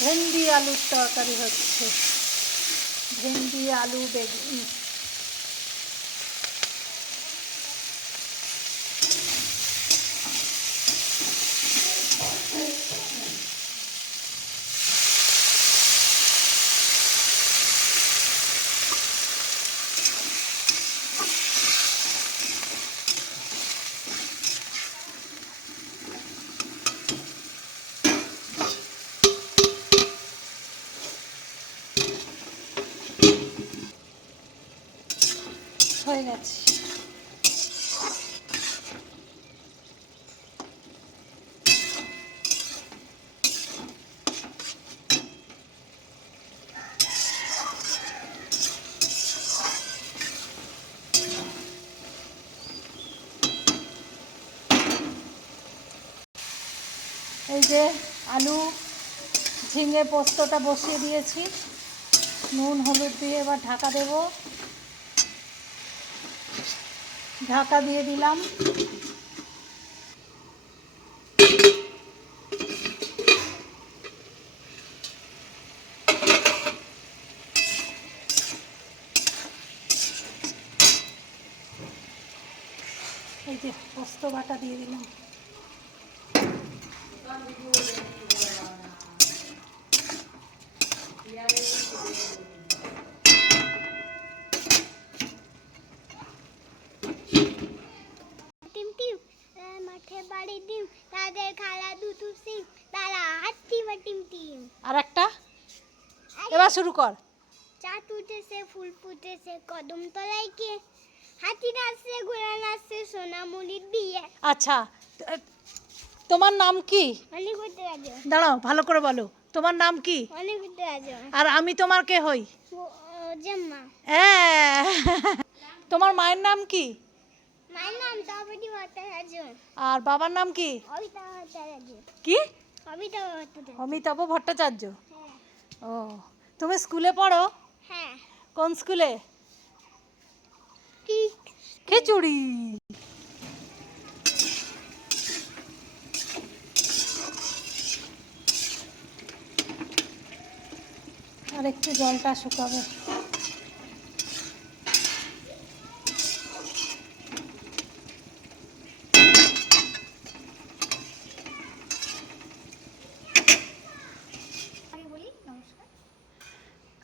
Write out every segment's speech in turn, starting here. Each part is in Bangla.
ভেন্ডি আলুর তরকারি হচ্ছে। ভেন্ডি আলু বেগুন। হয়ে গেছে। এই যে আলু ঝিঙে পোস্তটা বসিয়ে দিয়েছি। নুন, হলুদ দিয়ে এবার ঢাকা দেব। ঢাকা দিয়ে দিলাম। এই যে পোস্ত বাটা দিয়ে দিলাম। টিম টিম আহ, বাড়ি ডিম তাদের খালা দুটু সিং তারা হাতি বা টিম আর একটা? এবার শুরু কর। চাঁদ উঠেছে ফুল ফুটেছে কদম তলায় কে? হাতি নাচছে ঘোড়া নাচছে সোনামুলির বিয়ে। আচ্ছা তোমার নাম কি? দাঁড়াও ভালো করে বলো। তোমার নাম কি? আর আমি তোমার কে হই? হ্যাঁ। তোমার মায়ের নাম কি? মায়ের নাম তপতি ভট্টাচার্য। আর বাবার নাম কি? অমিতাভ ভট্টাচার্য। কি? অমিতাভ ভট্টাচার্য। অমিতাভ ভট্টাচার্য? হ্যাঁ। ও তুমি স্কুলে পড়ো? হ্যাঁ। কোন স্কুলে? খিচুড়ি। আর একটু জলটা শুকাবে।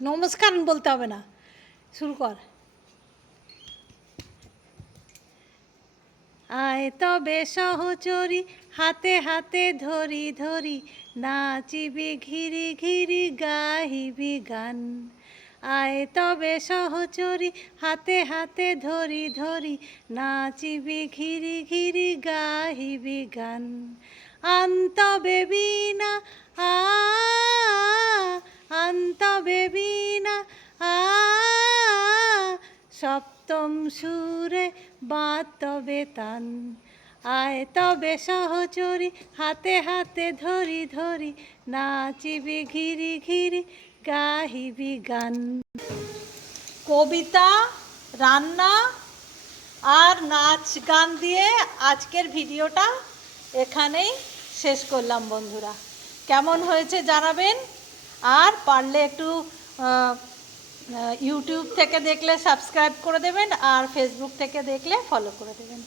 নমস্কার বলতে হবে না। শুরু কর। আয় তবে সহচরি, হাতে হাতে ধরি ধরি, নাচিবি ঘিরি ঘিরি, গাহিবি গান। আয় তবে সহচরি, হাতে হাতে ধরি ধরি, নাচিবি ঘিরি ঘিরি, গাহিবি গান। আন্ত বেবিনা আ আন্ত বেবিনা আ, সপ্তম সুরে বাদ তবে তান। আয় তবে সহচরি, হাতে হাতে ধরি ধরি, নাচিবি ঘিরি ঘিরি, গাহিবি গান। কবিতা, রান্না আর নাচ গান দিয়ে আজকের ভিডিওটা এখানেই শেষ করলাম বন্ধুরা। কেমন হয়েছে জানাবেন? আর পারলে একটু ইউটিউব থেকে দেখলে সাবস্ক্রাইব করে দেবেন আর ফেসবুক থেকে দেখলে ফলো করে দেবেন।